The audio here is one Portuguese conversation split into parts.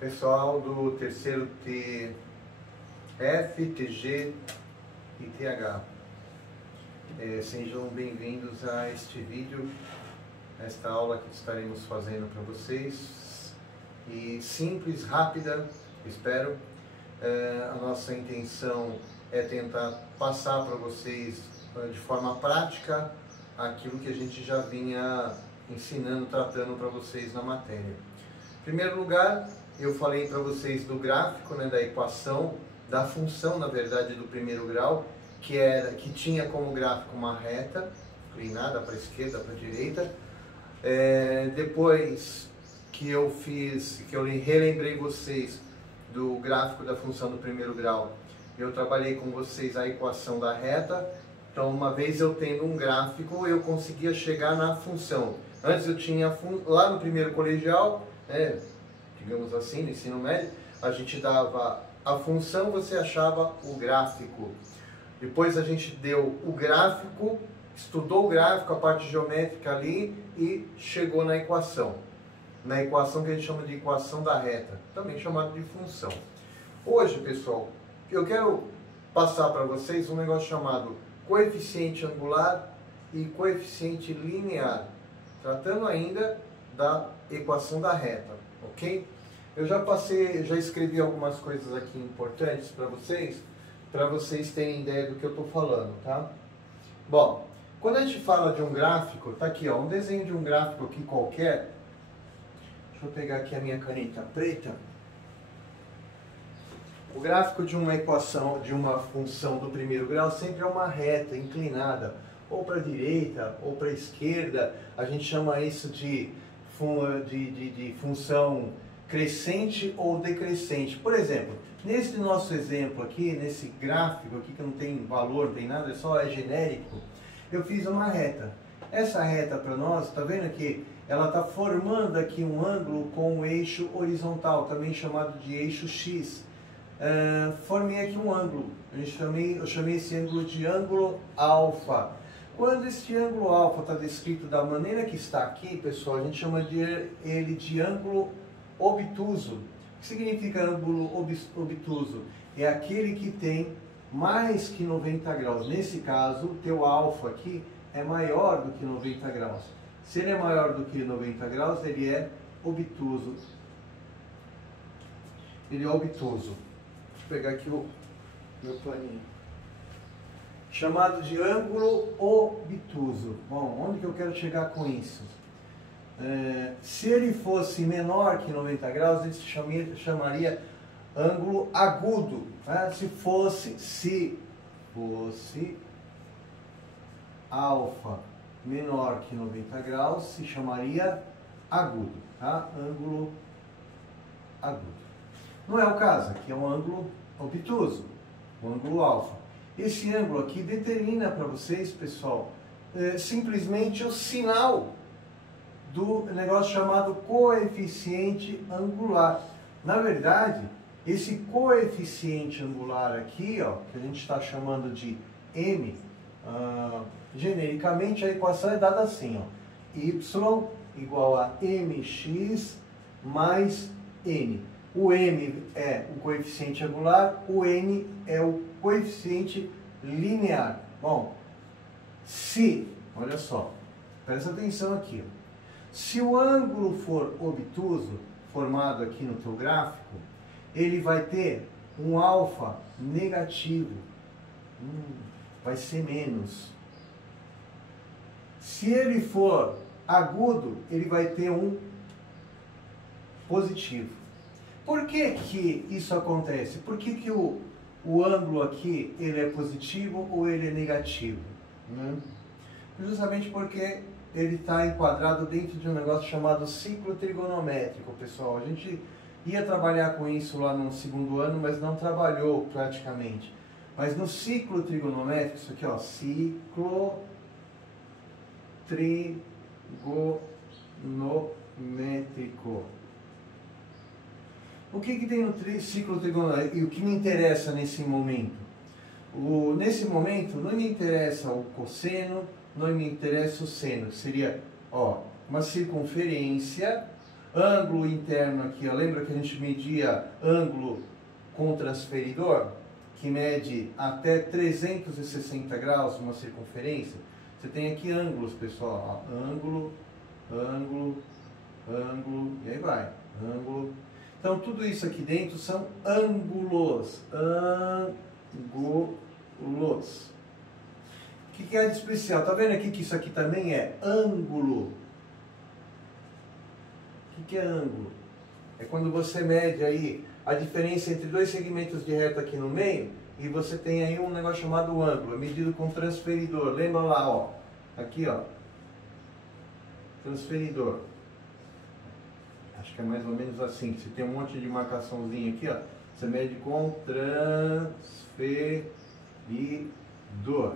Pessoal do terceiro F, TG e TH, sejam bem-vindos a este vídeo, a esta aula que estaremos fazendo para vocês, e simples, rápida, espero. A nossa intenção é tentar passar para vocês de forma prática aquilo que a gente já vinha ensinando, tratando para vocês na matéria. Em primeiro lugar, eu falei para vocês do gráfico, da equação, da função, na verdade, do primeiro grau, que tinha como gráfico uma reta, inclinada para a esquerda, para a direita. Depois que eu relembrei vocês do gráfico da função do primeiro grau, eu trabalhei com vocês a equação da reta. Então, uma vez eu tendo um gráfico, eu conseguia chegar na função. Antes eu tinha, lá no primeiro colegial, digamos assim, no ensino médio, a gente dava a função, você achava o gráfico. Depois a gente deu o gráfico, estudou o gráfico, a parte geométrica ali e chegou na equação. Na equação que a gente chama de equação da reta, também chamada de função. Hoje, pessoal, eu quero passar para vocês um negócio chamado coeficiente angular e coeficiente linear, tratando ainda da equação da reta, ok? Eu já escrevi algumas coisas aqui importantes para vocês terem ideia do que eu estou falando, tá? Bom, quando a gente fala de um gráfico, tá aqui, ó, um desenho de um gráfico aqui qualquer. Deixa eu pegar aqui a minha caneta preta. O gráfico de uma equação, de uma função do primeiro grau, sempre é uma reta inclinada, ou para a direita, ou para a esquerda. A gente chama isso de função crescente ou decrescente. Por exemplo, nesse nosso exemplo aqui, nesse gráfico aqui que não tem valor, não tem nada, é genérico, eu fiz uma reta. Essa reta para nós, tá vendo aqui? Ela está formando aqui um ângulo com o eixo horizontal, também chamado de eixo X. Formei aqui um ângulo, eu chamei esse ângulo de ângulo alfa. Quando esse ângulo alfa está descrito da maneira que está aqui, pessoal, a gente chama ele de ângulo obtuso. O que significa ângulo obtuso? É aquele que tem mais que 90 graus. Nesse caso, o teu alfa aqui é maior do que 90 graus. Se ele é maior do que 90 graus, ele é obtuso. Ele é obtuso. Deixa eu pegar aqui o meu planinho. Chamado de ângulo obtuso. Bom, onde que eu quero chegar com isso? Se ele fosse menor que 90 graus, ele se chamaria ângulo agudo. Né? Se fosse alfa menor que 90 graus, se chamaria agudo. Tá? Ângulo agudo. Não é o caso, aqui é um ângulo obtuso, o ângulo alfa. Esse ângulo aqui determina para vocês, pessoal, simplesmente o sinal do negócio chamado coeficiente angular. Na verdade, esse coeficiente angular aqui, ó, que a gente está chamando de M, genericamente a equação é dada assim, ó, y igual a mx mais n. O m é o coeficiente angular, o n é o coeficiente linear. Bom, olha só, presta atenção aqui, ó. Se o ângulo for obtuso, formado aqui no teu gráfico, ele vai ter um alfa negativo, vai ser menos. Se ele for agudo, ele vai ter um positivo. Por que que isso acontece? Por que que o ângulo aqui ele é positivo ou ele é negativo? Justamente porque ele está enquadrado dentro de um negócio chamado ciclo trigonométrico, pessoal. A gente ia trabalhar com isso lá no segundo ano, mas não trabalhou praticamente. Mas no ciclo trigonométrico, isso aqui, ó, ciclo trigonométrico. O que tem no ciclo trigonométrico e o que me interessa nesse momento? Nesse momento não me interessa o cosseno, não me interessa o seno, que seria, ó, uma circunferência Ângulo interno aqui, ó, lembra que a gente media ângulo com transferidor? Que mede até 360 graus uma circunferência. Você tem aqui ângulos, pessoal, ó, ângulo, ângulo, ângulo, e aí vai, ângulo. Então tudo isso aqui dentro são ângulos, ângulos. O que é de especial? Tá vendo aqui que isso aqui também é ângulo? O que é ângulo? É quando você mede aí a diferença entre dois segmentos de reta aqui no meio e você tem aí um negócio chamado ângulo, é medido com transferidor. Lembra lá, ó, aqui, ó, transferidor. Acho que é mais ou menos assim, você tem um monte de marcaçãozinha aqui, ó, você mede com transferidor.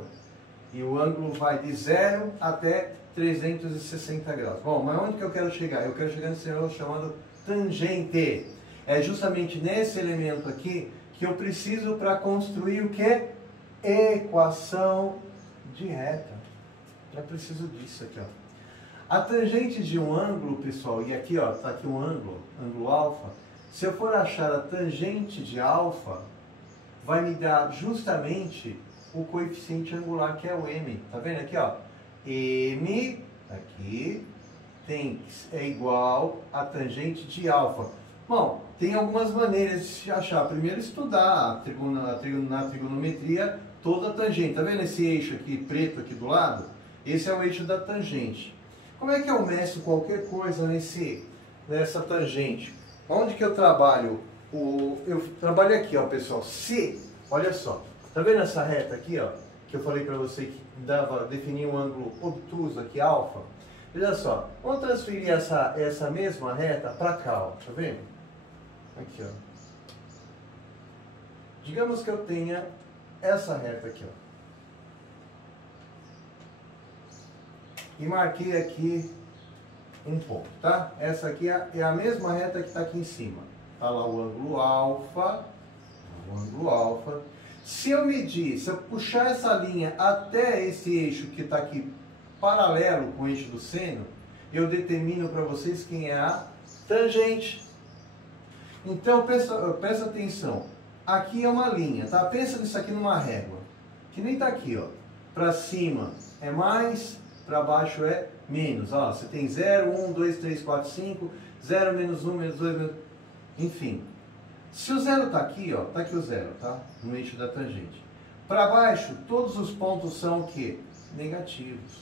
E o ângulo vai de 0 até 360 graus. Bom, mas onde que eu quero chegar? Eu quero chegar nesse negócio chamado tangente. É justamente nesse elemento aqui que eu preciso para construir o que? Equação de reta. Eu preciso disso aqui, ó. A tangente de um ângulo, pessoal, e aqui, ó, tá aqui um ângulo, ângulo alfa. Se eu for achar a tangente de alfa, vai me dar justamente o coeficiente angular, que é o m. Tá vendo aqui, ó? M aqui é igual a tangente de alfa. Bom, tem algumas maneiras de se achar. Primeiro, estudar na trigonometria toda a tangente. Tá vendo esse eixo aqui preto aqui do lado? Esse é o eixo da tangente. Como é que eu meço qualquer coisa nessa tangente? Onde que eu trabalho? Eu trabalho aqui, ó, pessoal. Se, olha só, tá vendo essa reta aqui, ó? Que eu falei para você que definir um ângulo obtuso aqui, alfa. Veja só, vamos transferir essa mesma reta para cá, ó, tá vendo? Aqui, ó. Digamos que eu tenha essa reta aqui, ó. E marquei aqui um ponto, tá? Essa aqui é a mesma reta que está aqui em cima. Tá lá o ângulo alfa, Se eu puxar essa linha até esse eixo que está aqui paralelo com o eixo do seno, eu determino para vocês quem é a tangente. Então, presta atenção. Aqui é uma linha, tá? Pensa nisso aqui numa régua, que nem tá aqui, ó. Para cima é mais, para baixo é menos. Ó, você tem 0, 1, 2, 3, 4, 5, 0, menos 1, menos 2, menos... Enfim. Se o zero está aqui, ó, tá aqui o zero, tá? No eixo da tangente. Para baixo, todos os pontos são o quê? Negativos.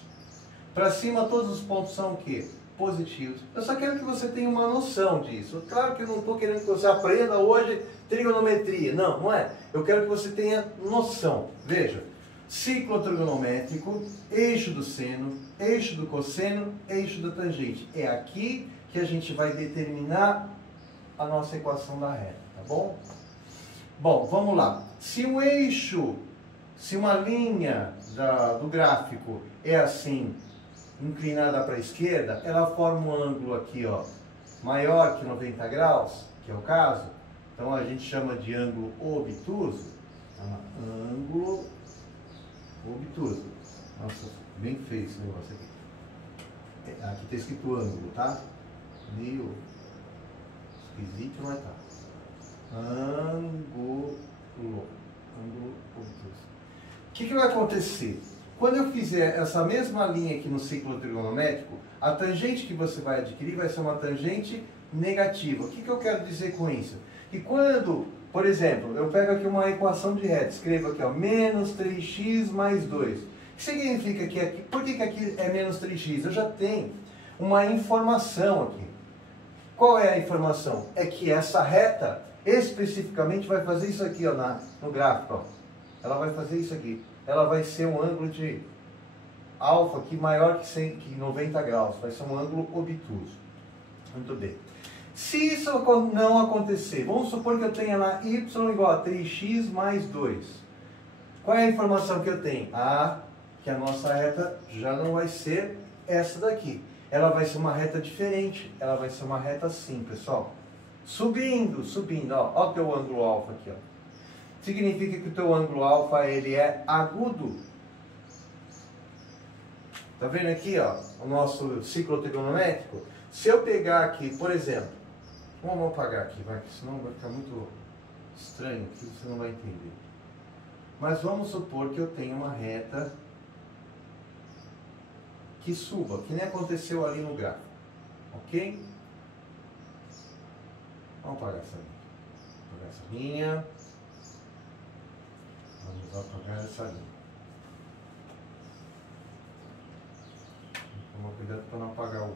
Para cima, todos os pontos são o quê? Positivos. Eu só quero que você tenha uma noção disso. Claro que eu não estou querendo que você aprenda hoje trigonometria. Não, não é. Eu quero que você tenha noção. Veja, ciclo trigonométrico, eixo do seno, eixo do cosseno, eixo da tangente. É aqui que a gente vai determinar a nossa equação da reta, tá bom? Bom, vamos lá. Se o eixo, se uma linha do gráfico é assim, inclinada para a esquerda, ela forma um ângulo aqui, ó, maior que 90 graus, que é o caso. Então a gente chama de ângulo obtuso. Ângulo obtuso. Nossa, bem feio esse negócio aqui. Aqui está escrito ângulo, tá? Meio esquisito, mas tá. Ângulo obtuso. O que vai acontecer? Quando eu fizer essa mesma linha aqui no ciclo trigonométrico, a tangente que você vai adquirir vai ser uma tangente negativa. O que eu quero dizer com isso? Que quando, por exemplo, eu pego aqui uma equação de reta, escrevo aqui, ó, menos 3x mais 2. O que significa que aqui, por que aqui é menos 3x? Eu já tenho uma informação aqui. Qual é a informação? É que essa reta, especificamente, vai fazer isso aqui, ó, no gráfico, ó. Ela vai fazer isso aqui. Ela vai ser um ângulo de alfa aqui maior que 90 graus. Vai ser um ângulo obtuso. Muito bem. Se isso não acontecer, vamos supor que eu tenha lá y igual a 3x mais 2. Qual é a informação que eu tenho? Que a nossa reta já não vai ser essa daqui. Ela vai ser uma reta diferente. Ela vai ser uma reta assim, pessoal. Subindo, ó. Ó o teu ângulo alfa aqui, ó. Significa que o teu ângulo alfa, ele é agudo. Tá vendo aqui, ó, o nosso ciclo trigonométrico? Se eu pegar aqui, por exemplo, vamos apagar aqui, vai, senão vai ficar muito estranho aqui, você não vai entender. Mas vamos supor que eu tenho uma reta que suba, que nem aconteceu ali no gráfico, ok? Vamos apagar essa linha. Apagar essa linha. Vamos apagar essa linha. Toma cuidado para não apagar o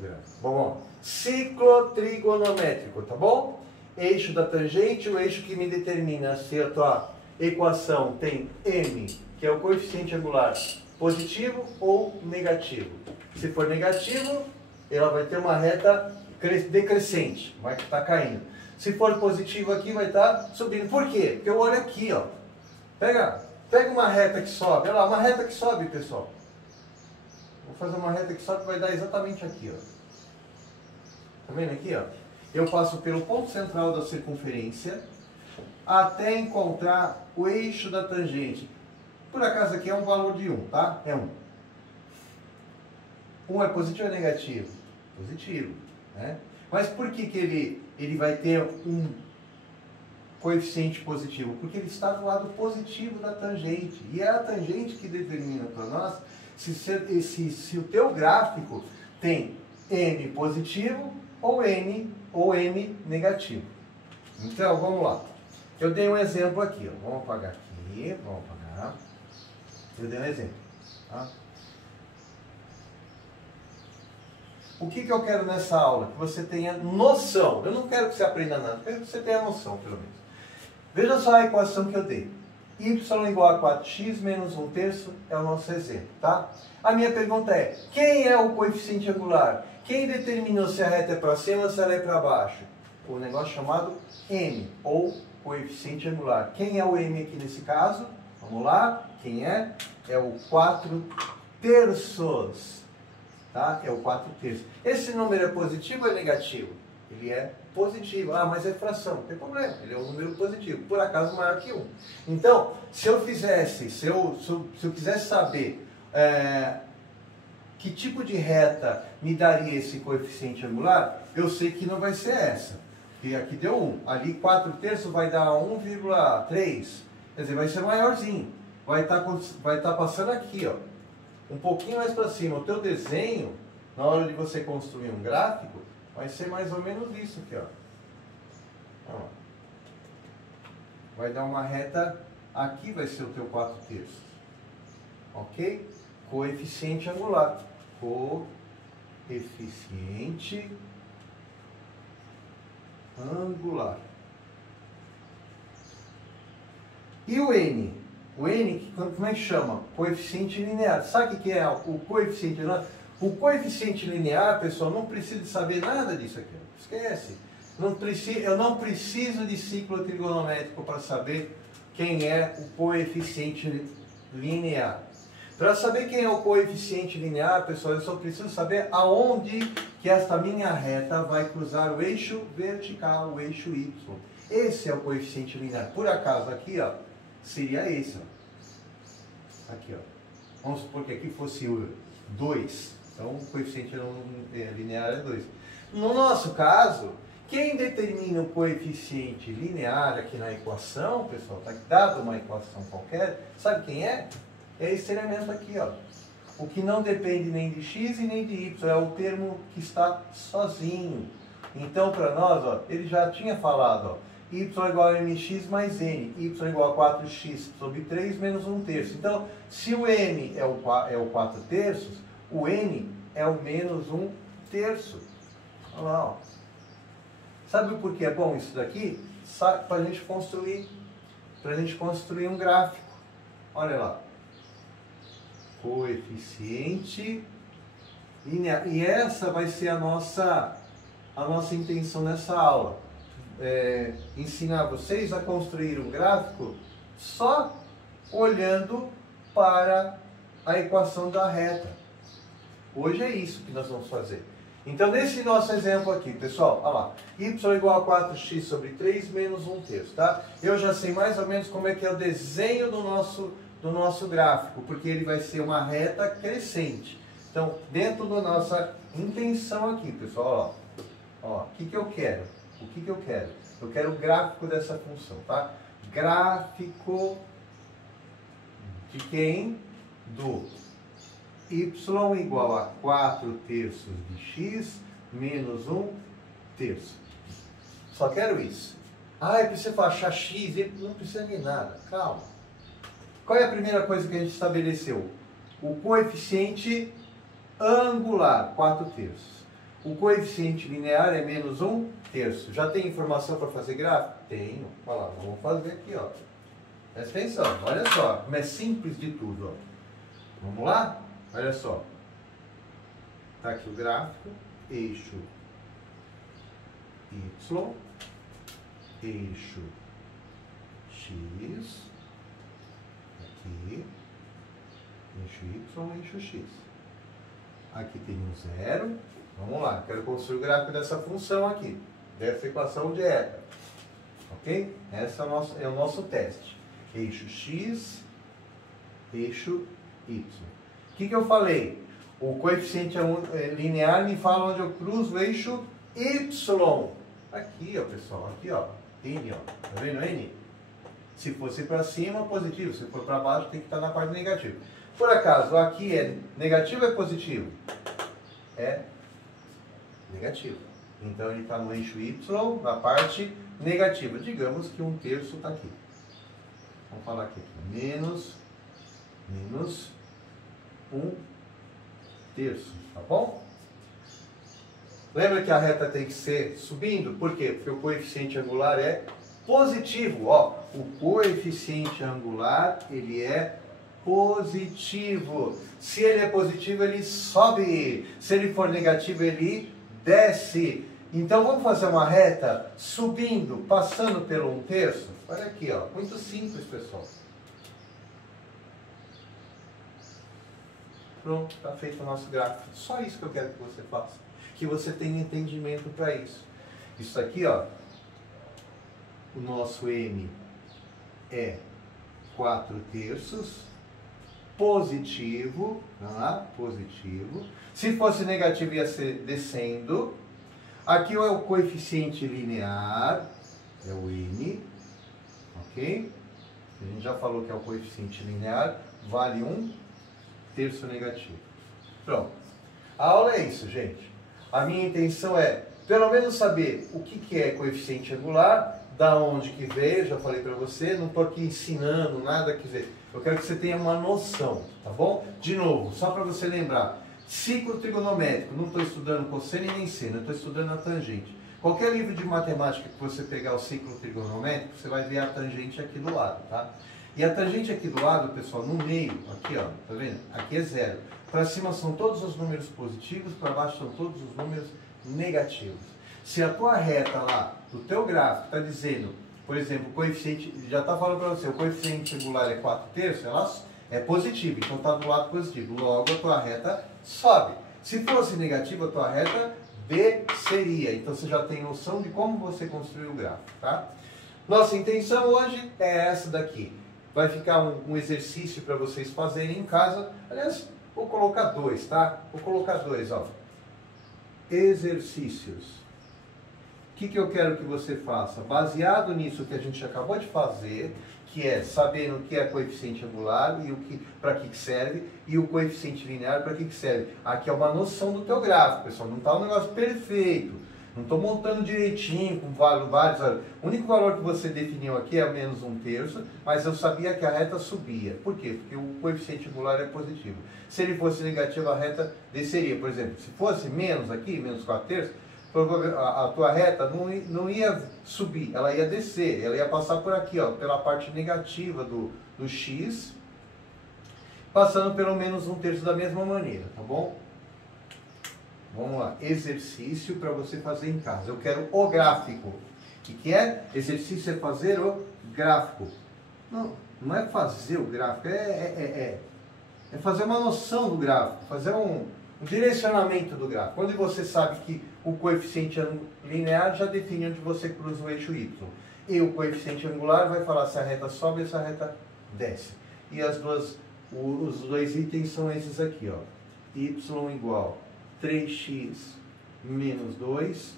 gráfico. Bom, ciclo trigonométrico, tá bom? Eixo da tangente, o eixo que me determina se a tua equação tem m, que é o coeficiente angular, positivo ou negativo. Se for negativo, ela vai ter uma reta decrescente, vai estar caindo. Se for positivo aqui, vai estar subindo. Por quê? Porque eu olho aqui, ó. Pega uma reta que sobe. Olha lá, uma reta que sobe, pessoal. Vou fazer uma reta que sobe, vai dar exatamente aqui, ó. Tá vendo aqui, ó? Eu passo pelo ponto central da circunferência até encontrar o eixo da tangente. Por acaso aqui é um valor de 1, tá? É 1. 1 é positivo ou é negativo? Positivo, né? Mas por que ele vai ter um coeficiente positivo? Porque ele está do lado positivo da tangente. E é a tangente que determina para nós se o teu gráfico tem n positivo ou m negativo. Então, vamos lá. Eu dei um exemplo aqui, ó. Vamos apagar aqui, vamos apagar. Eu dei um exemplo, tá? O que eu quero nessa aula? Que você tenha noção. Eu não quero que você aprenda nada, eu quero que você tenha noção, pelo menos. Veja só a equação que eu dei. Y igual a 4x menos 1/3 é o nosso exemplo, tá? A minha pergunta é, quem é o coeficiente angular? Quem determinou se a reta é para cima ou se ela é para baixo? O negócio chamado m, ou coeficiente angular. Quem é o m aqui nesse caso? Vamos lá. Quem é? É o 4/3. Tá? É o 4/3. Esse número é positivo ou é negativo? Ele é positivo. Ah, mas é fração. Não tem problema. Ele é um número positivo. Por acaso maior que 1. Então, se eu quisesse saber que tipo de reta me daria esse coeficiente angular, eu sei que não vai ser essa. Porque aqui deu 1. Ali 4/3 vai dar 1,3. Quer dizer, vai ser maiorzinho. Vai estar passando aqui, ó. Um pouquinho mais para cima. O teu desenho, na hora de você construir um gráfico, vai ser mais ou menos isso aqui, ó. Ó. Vai dar uma reta, aqui vai ser o teu 4/3. Ok? Coeficiente angular. Coeficiente angular. E o n? O n, como é que chama? Coeficiente linear. Sabe o que é o coeficiente linear? O coeficiente linear, pessoal, não precisa saber nada disso aqui. Esquece. Eu não preciso de ciclo trigonométrico para saber quem é o coeficiente linear. Para saber quem é o coeficiente linear, pessoal, eu só preciso saber aonde que esta minha reta vai cruzar o eixo vertical, o eixo y. Esse é o coeficiente linear. Por acaso, aqui, ó, seria esse, ó. Aqui, ó. Vamos supor que aqui fosse o 2. Então, o coeficiente linear é 2. No nosso caso, quem determina o coeficiente linear aqui na equação, pessoal, está dado uma equação qualquer, sabe quem é? É esse elemento aqui, ó. O que não depende nem de x e nem de y, é o termo que está sozinho. Então, para nós, ó, ele já tinha falado, ó, y igual a mx mais n, y igual a 4x sobre 3 menos 1/3. Então, se o m é o 4/3, o n é o menos 1/3. Olha lá, ó. Sabe por que é bom isso daqui? Para a gente construir um gráfico. Olha lá. Coeficiente linear. E essa vai ser a nossa intenção nessa aula. Ensinar vocês a construir um gráfico só olhando para a equação da reta. Hoje é isso que nós vamos fazer. Então, nesse nosso exemplo aqui, pessoal, olha lá, y igual a 4x sobre 3 menos 1/3, tá? Eu já sei mais ou menos como é que é o desenho do nosso gráfico, porque ele vai ser uma reta crescente. Então, dentro da nossa intenção aqui, pessoal, ó, o que que eu quero? O que que eu quero? Eu quero o gráfico dessa função, tá? Gráfico de quem? Do y igual a 4 terços de x menos 1 terço. Só quero isso. Ah, eu preciso achar x, não precisa de nada. Calma. Qual é a primeira coisa que a gente estabeleceu? O coeficiente angular, 4 terços. O coeficiente linear é menos 1 terço. Já tem informação para fazer gráfico? Tenho. Olha lá, vamos fazer aqui, ó. Presta atenção, olha só, como é simples de tudo, ó. Vamos lá? Olha só. Está aqui o gráfico, eixo y, eixo x, aqui, eixo y, eixo x. Aqui tem um zero. Vamos lá, quero construir o gráfico dessa função aqui, dessa equação de eta. Ok? Esse é o nosso teste. Eixo x, eixo y. O que eu falei? O coeficiente linear me fala onde eu cruzo o eixo y. Aqui, ó, pessoal, aqui, ó, n, ó. Tá vendo n? Se fosse para cima, positivo. Se for para baixo, tem que estar na parte negativa. Por acaso, aqui é negativo ou é positivo? É negativo. Então, ele está no eixo y, na parte negativa. Digamos que 1 terço está aqui. Vamos falar aqui. Menos 1 terço. Tá bom? Lembra que a reta tem que ser subindo? Por quê? Porque o coeficiente angular é positivo. Ó, o coeficiente angular, ele é positivo. Se ele é positivo, ele sobe. Se ele for negativo, ele desce. Então, vamos fazer uma reta subindo, passando pelo 1 terço? Olha aqui, ó. Muito simples, pessoal. Pronto, está feito o nosso gráfico. Só isso que eu quero que você faça. Que você tenha entendimento para isso. Isso aqui, ó. O nosso m é 4 terços. Positivo. Tá? Positivo. Se fosse negativo, ia ser descendo. Aqui é o coeficiente linear. É o n. Ok? A gente já falou que é o coeficiente linear. Vale 1 terço negativo. Pronto. A aula é isso, gente. A minha intenção é, pelo menos, saber o que é coeficiente angular, da onde que veio, já falei para você, não estou aqui ensinando nada, quer dizer, eu quero que você tenha uma noção, tá bom? De novo, só para você lembrar, ciclo trigonométrico, não estou estudando cosseno nem seno, estou estudando a tangente. Qualquer livro de matemática que você pegar o ciclo trigonométrico, você vai ver a tangente aqui do lado, tá? E a tangente aqui do lado, pessoal, no meio, aqui, ó, tá vendo? Aqui é zero. Para cima são todos os números positivos, para baixo são todos os números negativos. Se a tua reta lá, do teu gráfico, está dizendo, por exemplo, o coeficiente, já está falando para você, o coeficiente angular é 4 terços, ela é positivo, então está do lado positivo. Logo, a tua reta sobe. Se fosse negativa, a tua reta desceria. Então, você já tem noção de como você construir o gráfico, tá? Nossa intenção hoje é essa daqui. Vai ficar um exercício para vocês fazerem em casa. Aliás, vou colocar 2, tá? Vou colocar 2, ó. Exercícios. O que eu quero que você faça? Baseado nisso que a gente acabou de fazer, que é sabendo o que é coeficiente angular e para que serve, e o coeficiente linear para que serve. Aqui é uma noção do teu gráfico, pessoal. Não está um negócio perfeito. Não estou montando direitinho, com vários. O único valor que você definiu aqui é menos 1 terço, mas eu sabia que a reta subia. Por quê? Porque o coeficiente angular é positivo. Se ele fosse negativo, a reta desceria. Por exemplo, se fosse menos aqui, menos 4 terços, a tua reta não ia subir, ela ia descer. Ela ia passar por aqui, ó, pela parte negativa do x, passando pelo menos 1 terço da mesma maneira, tá bom? Vamos lá, exercício para você fazer em casa. Eu quero o gráfico. O que é? Exercício é fazer o gráfico. Não é fazer o gráfico, é fazer uma noção do gráfico, fazer um direcionamento do gráfico. Quando você sabe que o coeficiente linear já define onde você cruza o eixo y. E o coeficiente angular vai falar se a reta sobe ou se a reta desce. E os dois itens são esses aqui, ó. Y igual 3x menos 2,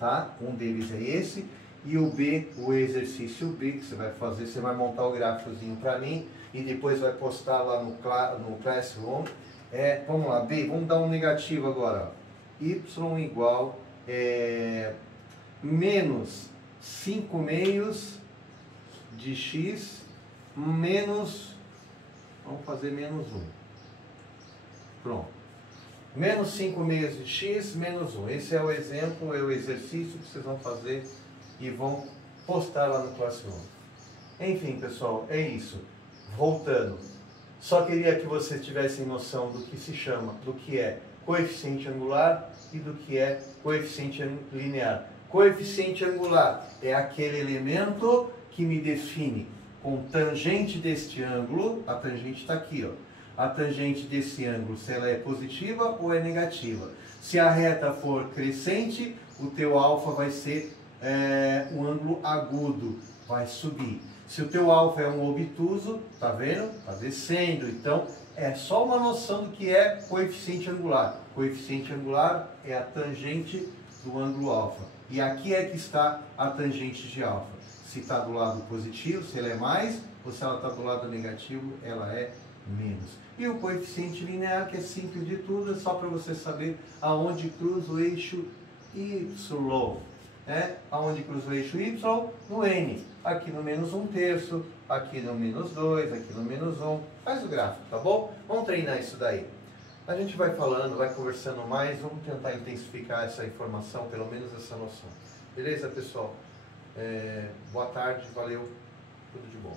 tá? Um deles é esse. E o B, o exercício B, que você vai fazer, você vai montar o gráficozinho para mim e depois vai postar lá no Classroom. Vamos lá, B, vamos dar um negativo agora. Ó. Y igual menos 5 meios de x menos, vamos fazer menos 1. Pronto. Menos 5 meios de x menos 1. Esse é o exemplo, é o exercício que vocês vão fazer e vão postar lá no Classroom. Enfim, pessoal, é isso. Voltando. Só queria que vocês tivessem noção do que se chama, do que é coeficiente angular e do que é coeficiente linear. Coeficiente angular é aquele elemento que me define com tangente deste ângulo, a tangente está aqui, ó. A tangente desse ângulo, se ela é positiva ou é negativa. Se a reta for crescente, o teu alfa vai ser um ângulo agudo, vai subir. Se o teu alfa é um obtuso, tá vendo? Tá descendo. Então, é só uma noção do que é coeficiente angular. Coeficiente angular é a tangente do ângulo alfa. E aqui é que está a tangente de alfa. Se está do lado positivo, se ela é mais, ou se ela está do lado negativo, ela é menos. E o coeficiente linear, que é simples de tudo, é só para você saber aonde cruza o eixo Y. Aonde cruza o eixo Y? No N. Aqui no menos 1/3, aqui no menos 2, aqui no menos 1. Faz o gráfico, tá bom? Vamos treinar isso daí. A gente vai falando, vai conversando mais, vamos tentar intensificar essa informação, pelo menos essa noção. Beleza, pessoal? Boa tarde, valeu, tudo de bom.